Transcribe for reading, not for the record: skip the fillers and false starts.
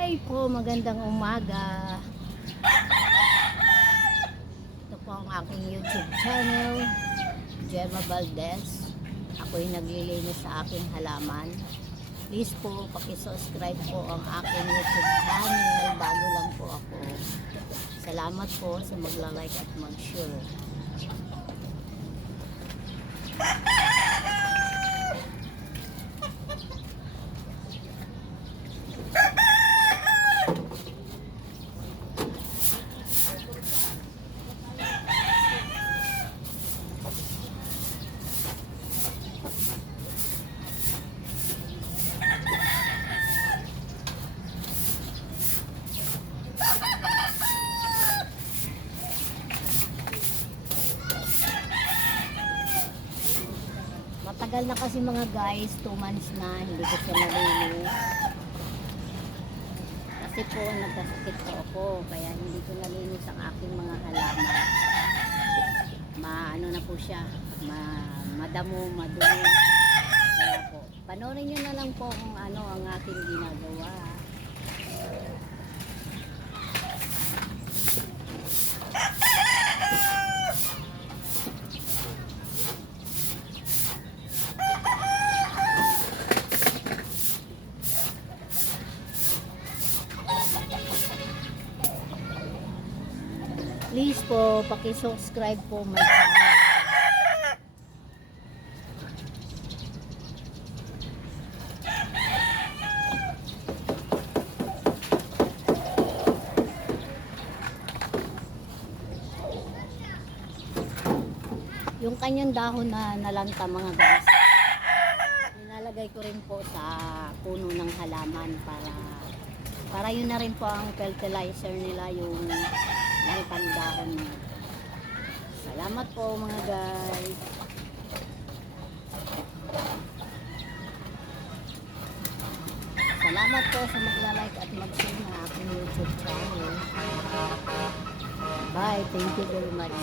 Hi po, magandang umaga. Ito po ang aking YouTube channel, Gemma Valdez. Ako'y naglilinis sa aking halaman. Please po, pakisubscribe po ang aking YouTube channel. Bago lang po ako. Salamat po sa magla-like at mag-share. Matagal na kasi mga guys, 2 months na hindi ko siya nalinis. Kasi po nagkasakit po ako, kaya hindi ko nalinis ang aking mga halaman. Ano na po siya, madamo, madumi. Kaya po, panoorin nyo na lang po kung ano ang aking ginagawa. Please po, paki-subscribe po my channel. Yung kanyang dahon na nalanta mga guys, nilalagay ko rin po sa puno ng halaman para yun na rin po ang fertilizer nila, yung lantang dahon niya. Salamat po mga guys. Salamat po sa magla-like at mag-share ng aking YouTube channel. Bye. Thank you very much.